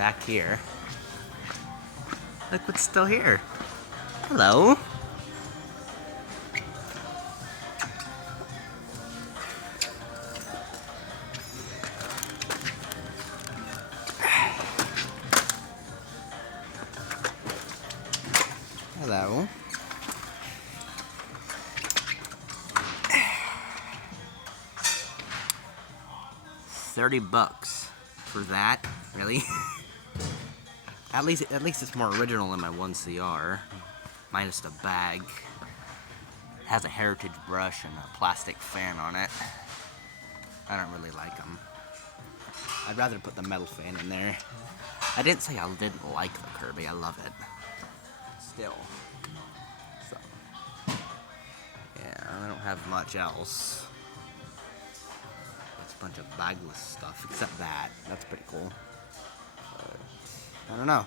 back here. Look what's still here. Hello. Hello. $30 for that? Really? At least it's more original than my 1CR. Minus the bag. It has a heritage brush and a plastic fan on it. I don't really like them. I'd rather put the metal fan in there. I didn't say I didn't like the Kirby, I love it. Still. So. Yeah, I don't have much else. It's a bunch of bagless stuff, except that. That's pretty cool. But, I don't know.